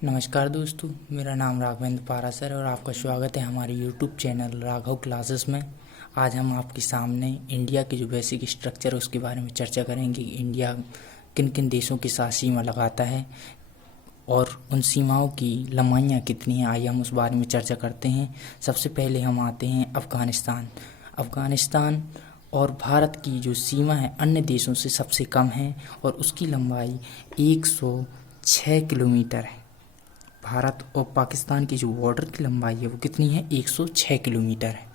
नमस्कार दोस्तों, मेरा नाम राघवेंद्र पारासर और आपका स्वागत है हमारे YouTube चैनल राघव क्लासेस में। आज हम आपके सामने इंडिया की जो बेसिक स्ट्रक्चर है उसके बारे में चर्चा करेंगे कि इंडिया किन किन देशों के साथ सीमा लगाता है और उन सीमाओं की लंबाइयाँ कितनी हैं। आइए हम उस बारे में चर्चा करते हैं। सबसे पहले हम आते हैं अफ़गानिस्तान और भारत की जो सीमा है अन्य देशों से सबसे कम है और उसकी लंबाई 106 किलोमीटर है। भारत और पाकिस्तान की जो बॉर्डर की लंबाई है वो कितनी है? 106 किलोमीटर है।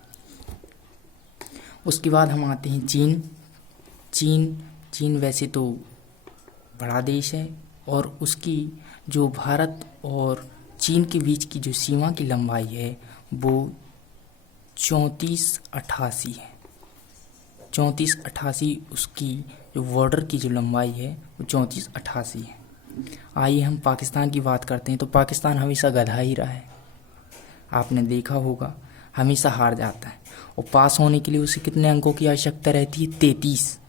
उसके बाद हम आते हैं चीन वैसे तो बड़ा देश है और उसकी जो भारत और चीन के बीच की जो सीमा की लंबाई है वो 3488 है। 3488 उसकी जो बॉर्डर की जो लंबाई है वो 3488 है। आइए हम पाकिस्तान की बात करते हैं। तो पाकिस्तान हमेशा गधा ही रहा है, आपने देखा होगा, हमेशा हार जाता है और पास होने के लिए उसे कितने अंकों की आवश्यकता रहती है? 33।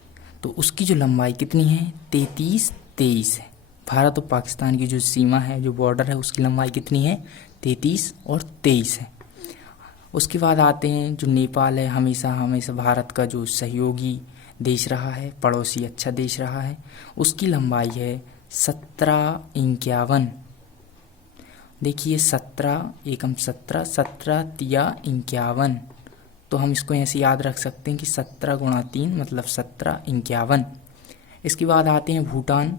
तो उसकी जो लंबाई कितनी है? 23 है। भारत और पाकिस्तान की जो सीमा है, जो बॉर्डर है, उसकी लंबाई कितनी है? 33 और 23 है। उसके बाद आते हैं जो नेपाल है, हमेशा भारत का जो सहयोगी देश रहा है, पड़ोसी अच्छा देश रहा है। उसकी लंबाई है 1751। देखिए 17 एकम 17 तिया 51। तो हम इसको ऐसे याद रख सकते हैं कि 17 गुणा 3 मतलब 1751। इसके बाद आते हैं भूटान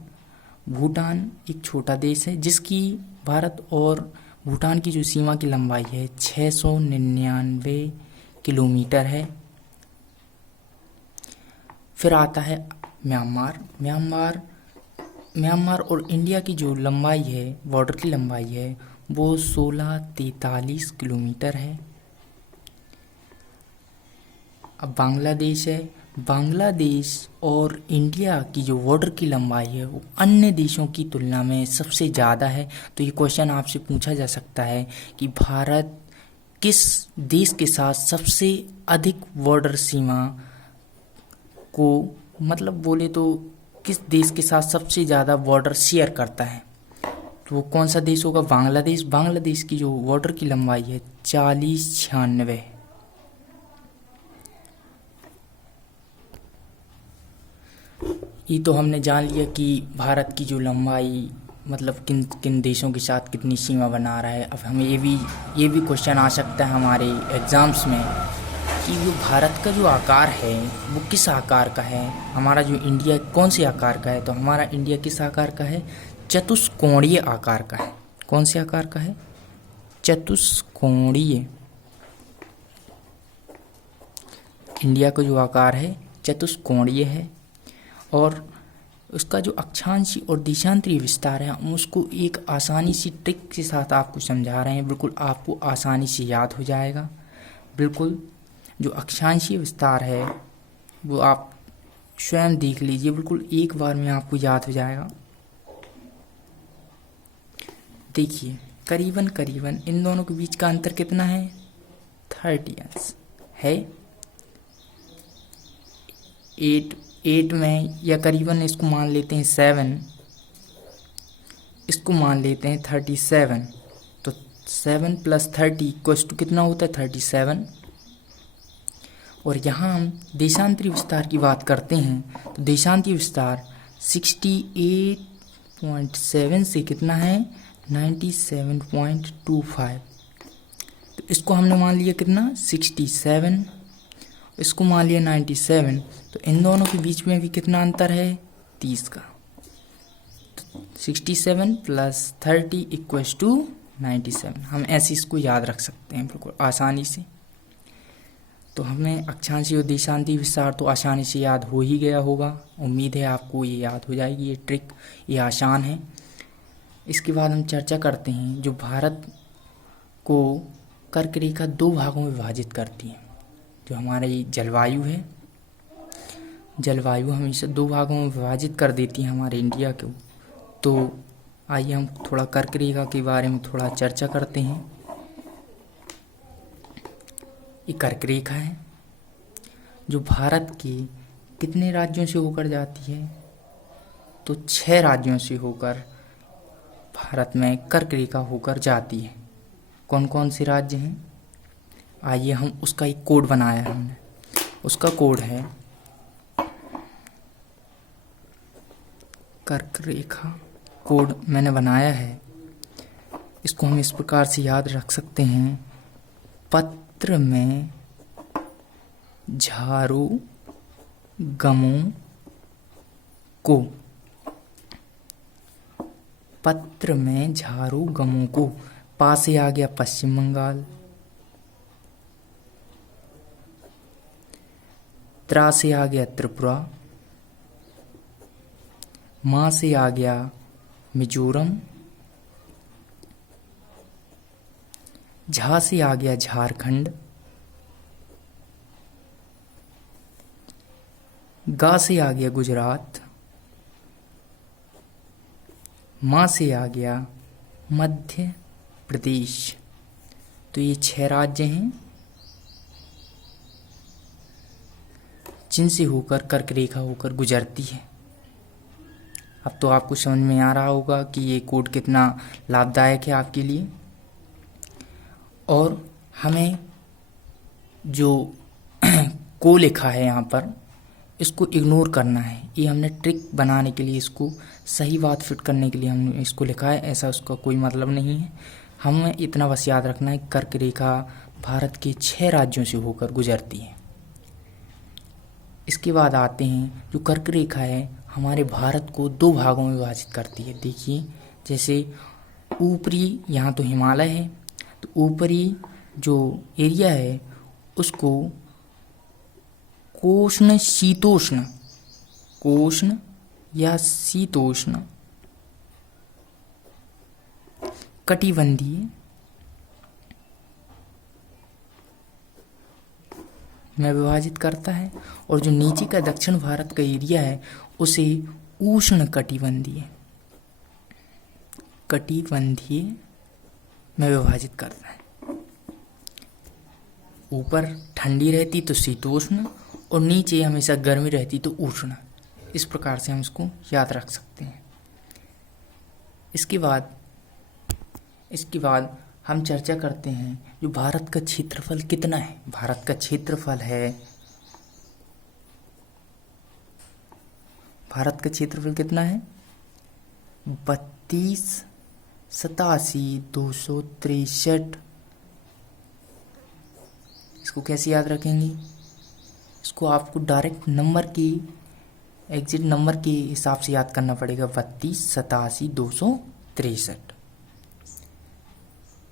एक छोटा देश है जिसकी भारत और भूटान की जो सीमा की लंबाई है 699 किलोमीटर है। फिर आता है म्यांमार और इंडिया की जो लंबाई है, बॉर्डर की लंबाई है, वो 1643 किलोमीटर है। अब बांग्लादेश और इंडिया की जो बॉर्डर की लंबाई है वो अन्य देशों की तुलना में सबसे ज़्यादा है। तो ये क्वेश्चन आपसे पूछा जा सकता है कि भारत किस देश के साथ सबसे अधिक बॉर्डर सीमा को, मतलब बोले तो किस देश के साथ सबसे ज़्यादा बॉर्डर शेयर करता है, तो वो कौन सा देश होगा? बांग्लादेश की जो बॉर्डर की लंबाई है 4096। ये तो हमने जान लिया कि भारत की जो लंबाई मतलब किन किन देशों के साथ कितनी सीमा बना रहा है। अब हमें ये भी क्वेश्चन आ सकता है हमारे एग्ज़ाम्स में कि जो भारत का जो आकार है वो किस आकार का है। हमारा जो इंडिया कौन से आकार का है? तो हमारा इंडिया किस आकार का है? चतुष्कोणीय आकार का है। कौन से आकार का है? चतुष्कोणीय। इंडिया का जो आकार है चतुष्कोणीय है और उसका जो अक्षांशीय और देशांतरीय विस्तार है हम उसको एक आसानी सी ट्रिक के साथ आपको समझा रहे हैं। बिल्कुल आपको आसानी से याद हो जाएगा। बिल्कुल जो अक्षांशीय विस्तार है वो आप स्वयं देख लीजिए, बिल्कुल एक बार में आपको याद हो जाएगा। देखिए करीबन इन दोनों के बीच का अंतर कितना है? 30 अंश है। 8 में या करीबन इसको मान लेते हैं 7, इसको मान लेते हैं 37। तो 7 + 30 इक्वल्स टू कितना होता है? 37। और यहाँ हम देशांतरी विस्तार की बात करते हैं तो देशांतरी विस्तार 68.7 से कितना है? 97.25। तो इसको हमने मान लिया कितना? 67, इसको मान लिया 97। तो इन दोनों के बीच में भी कितना अंतर है? 30 का। 67 + 30 इक्वल्स टू 97। हम ऐसे इसको याद रख सकते हैं बिल्कुल आसानी से। तो हमें अक्षांशीय और देशांतरीय विस्तार तो आसानी से याद हो ही गया होगा। उम्मीद है आपको ये याद हो जाएगी। ये ट्रिक ये आसान है। इसके बाद हम चर्चा करते हैं जो भारत को कर्क रेखा 2 भागों में विभाजित करती है। जो हमारी जलवायु है, जलवायु हमेशा 2 भागों में विभाजित कर देती है हमारे इंडिया को। तो आइए हम थोड़ा कर्क रेखा के बारे में थोड़ा चर्चा करते हैं। ये कर्क रेखा है जो भारत के कितने राज्यों से होकर जाती है? तो 6 राज्यों से होकर भारत में कर्क रेखा होकर जाती है। कौन कौन से राज्य हैं, आइए हम उसका एक कोड बनाया है हमने। उसका कोड है कर्क रेखा, कोड मैंने बनाया है। इसको हम इस प्रकार से याद रख सकते हैं, पत्र में झारू गमों को, पत्र में झारू गमों को। पास से आ गया पश्चिम बंगाल, त्रा से आ गया त्रिपुरा, मां से आ गया मिजोरम, झा से आ गया झारखंड, गा से आ गया गुजरात, मां से आ गया मध्य प्रदेश। तो ये 6 राज्य हैं जिनसे होकर कर्क रेखा होकर गुजरती है। अब तो आपको समझ में आ रहा होगा कि ये कोड कितना लाभदायक है आपके लिए। और हमें जो को लिखा है यहाँ पर, इसको इग्नोर करना है। ये हमने ट्रिक बनाने के लिए, इसको सही बात फिट करने के लिए हमने इसको लिखा है, ऐसा उसका कोई मतलब नहीं है। हमें इतना बस याद रखना है, कर्क रेखा भारत के 6 राज्यों से होकर गुजरती है। इसके बाद आते हैं, जो कर्क रेखा है हमारे भारत को 2 भागों में विभाजित करती है। देखिए, जैसे ऊपरी, यहाँ तो हिमालय है, तो ऊपरी जो एरिया है उसको कोष्ण शीतोष्ण, कोष्ण या शीतोष्ण कटिबंधीय में विभाजित करता है, और जो नीचे का दक्षिण भारत का एरिया है उसे उष्ण कटिबंधीय में विभाजित करता है। ऊपर ठंडी रहती तो शीतोष्ण, और नीचे हमेशा गर्मी रहती तो उष्ण। इस प्रकार से हम इसको याद रख सकते हैं। इसके बाद हम चर्चा करते हैं, जो भारत का क्षेत्रफल कितना है। भारत का क्षेत्रफल कितना है? 32,87,263। इसको कैसे याद रखेंगे? इसको आपको डायरेक्ट एग्जिट नंबर के हिसाब से याद करना पड़ेगा, 32,87,263।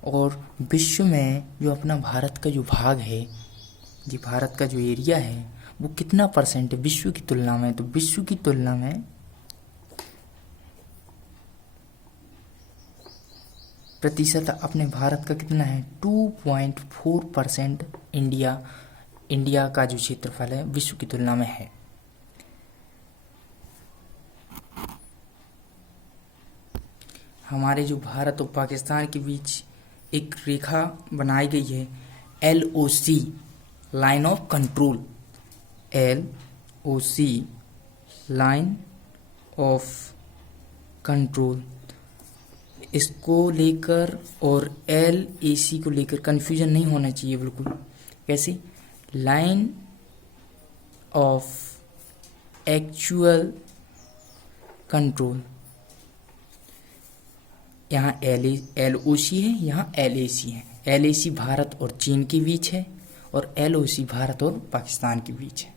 और विश्व में जो अपना भारत का जो भाग है, जी भारत का जो एरिया है, वो कितना % है विश्व की तुलना में? तो विश्व की तुलना में प्रतिशत अपने भारत का कितना है? 2.4% इंडिया का जो क्षेत्रफल है विश्व की तुलना में है। हमारे जो भारत और पाकिस्तान के बीच एक रेखा बनाई गई है, LOC, line of control, LOC, line of control. इसको लेकर और LAC को लेकर कंफ्यूजन नहीं होना चाहिए बिल्कुल। कैसे? लाइन ऑफ एक्चुअल कंट्रोल, यहाँ LOC है, यहाँ LAC है। LAC भारत और चीन के बीच है, और LOC भारत और पाकिस्तान के बीच है।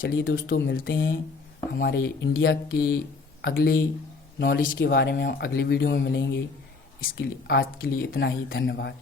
चलिए दोस्तों, मिलते हैं हमारे इंडिया के अगले नॉलेज के बारे में, हम अगले वीडियो में मिलेंगे। इसके लिए आज के लिए इतना ही, धन्यवाद।